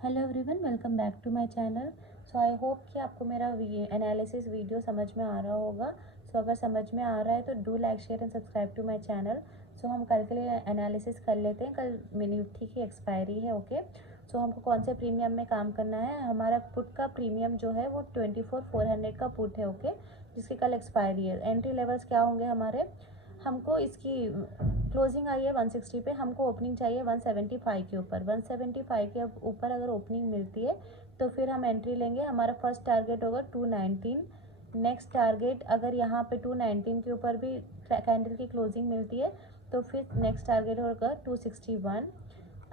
Hello everyone, welcome back to my channel. So I hope कि आपको मेरा analysis video समझ में आ रहा होगा। सो अगर समझ में आ रहा है तो do like share and subscribe to my channel. So हम कल के लिए एनालिसिस कर लेते हैं। कल मिनिटी की एक्सपायरी है। ओके, सो हमको कौन से प्रीमियम में काम करना है। हमारा पुट का प्रीमियम जो है वो 24,400 का पुट है। ओके, जिसकी कल एक्सपायरी है। एंट्री लेवल्स क्या होंगे हमारे, हमको इसकी क्लोजिंग आई है 160 पे, हमको ओपनिंग चाहिए 175 के ऊपर। 175 के ऊपर अगर ओपनिंग मिलती है तो फिर हम एंट्री लेंगे। हमारा फर्स्ट टारगेट होगा 219। नेक्स्ट टारगेट अगर यहाँ पे 219 के ऊपर भी कैंडल की क्लोजिंग मिलती है तो फिर नेक्स्ट टारगेट होगा 261।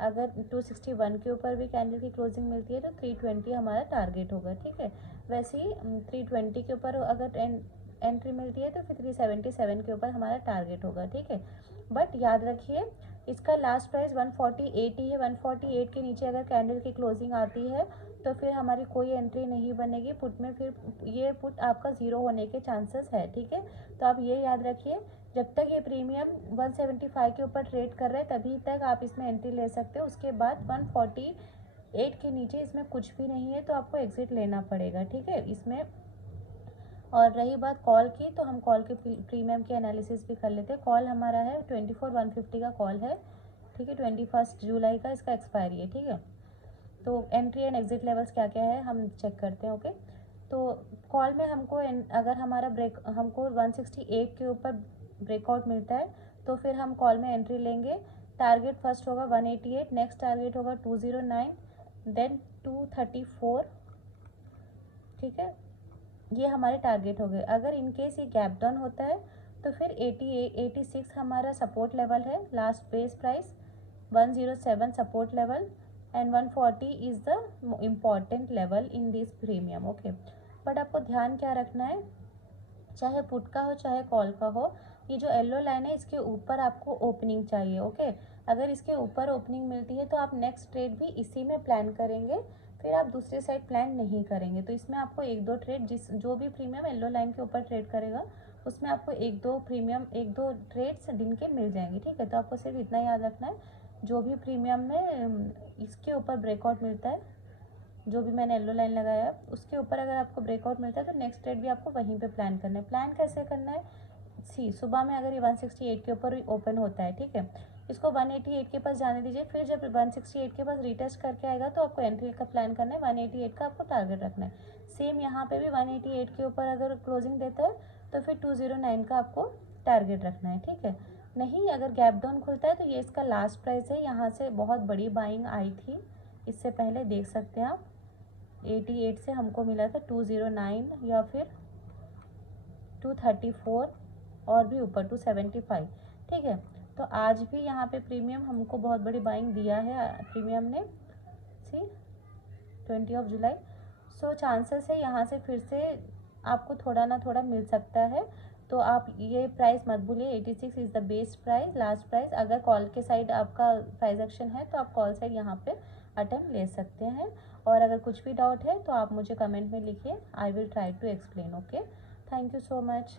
अगर 261 के ऊपर भी कैंडल की क्लोजिंग मिलती है तो 320 हमारा टारगेट होगा। ठीक है, वैसे ही 320 के ऊपर अगर एंट्री मिलती है तो फिर 377 के ऊपर हमारा टारगेट होगा। ठीक है, बट याद रखिए इसका लास्ट प्राइस 148 ही है। 148 के नीचे अगर कैंडल की क्लोजिंग आती है तो फिर हमारी कोई एंट्री नहीं बनेगी पुट में, फिर ये पुट आपका ज़ीरो होने के चांसेस है। ठीक है, तो आप ये याद रखिए, जब तक ये प्रीमियम 175 के ऊपर ट्रेड कर रहे हैं तभी तक आप इसमें एंट्री ले सकते हो। उसके बाद 148 के नीचे इसमें कुछ भी नहीं है तो आपको एग्जिट लेना पड़ेगा। ठीक है, इसमें और रही बात कॉल की, तो हम कॉल के प्रीमियम की एनालिसिस भी कर लेते हैं। कॉल हमारा है 24,150 का कॉल है। ठीक है, 21 जुलाई का इसका एक्सपायरी है। ठीक है, तो एंट्री एंड एग्जिट लेवल्स क्या क्या है हम चेक करते हैं। ओके, तो कॉल में हमको अगर हमारा हमको 168 के ऊपर ब्रेकआउट मिलता है तो फिर हम कॉल में एंट्री लेंगे। टारगेट फर्स्ट होगा 188, नेक्स्ट टारगेट होगा 209, देन 234। ठीक है, ये हमारे टारगेट हो गए। अगर इनकेस ये गैप डाउन होता है तो फिर 86 हमारा सपोर्ट लेवल है। Last base price 107 support level and 140 is the important level in this premium. Okay, but आपको ध्यान क्या रखना है, चाहे पुट का हो चाहे कॉल का हो, ये जो येलो लाइन है इसके ऊपर आपको ओपनिंग चाहिए। ओके, अगर इसके ऊपर ओपनिंग मिलती है तो आप नेक्स्ट ट्रेड भी इसी में प्लान करेंगे, फिर आप दूसरे साइड प्लान नहीं करेंगे। तो इसमें आपको एक दो ट्रेड जो भी प्रीमियम येलो लाइन के ऊपर ट्रेड करेगा उसमें आपको एक दो ट्रेड्स दिन के मिल जाएंगे। ठीक है, तो आपको सिर्फ इतना याद रखना है, जो भी प्रीमियम में इसके ऊपर ब्रेकआउट मिलता है, जो भी मैंने येलो लाइन लगाया है उसके ऊपर अगर आपको ब्रेकआउट मिलता है तो नेक्स्ट ट्रेड भी आपको वहीं पे प्लान करना है। प्लान कैसे करना है, सुबह में अगर ये 168 के ऊपर ओपन होता है, ठीक है, इसको 188 के पास जाने दीजिए। फिर जब 168 के पास रिटेस्ट करके आएगा तो आपको एंट्री का प्लान करना है। 188 का आपको टारगेट रखना है। सेम यहाँ पे भी 188 के ऊपर अगर क्लोजिंग देता है तो फिर 209 का आपको टारगेट रखना है। ठीक है, नहीं अगर गैप डाउन खुलता है तो ये इसका लास्ट प्राइस है। यहाँ से बहुत बड़ी बाइंग आई थी, इससे पहले देख सकते हैं आप 88 से हमको मिला था 209 या फिर 234 और भी ऊपर 275। ठीक है, तो आज भी यहाँ पे प्रीमियम हमको बहुत बड़ी बाइंग दिया है प्रीमियम ने, सी 20 जुलाई। सो चांसेस है यहाँ से फिर से आपको थोड़ा ना थोड़ा मिल सकता है। तो आप ये प्राइस मत भूलिए, 86 is the best price, last price. अगर कॉल के साइड आपका प्राइस एक्शन है तो आप कॉल साइड यहाँ पे अटेम्प्ट ले सकते हैं। और अगर कुछ भी डाउट है तो आप मुझे कमेंट में लिखिए, I will try to explain. Okay, thank you so much.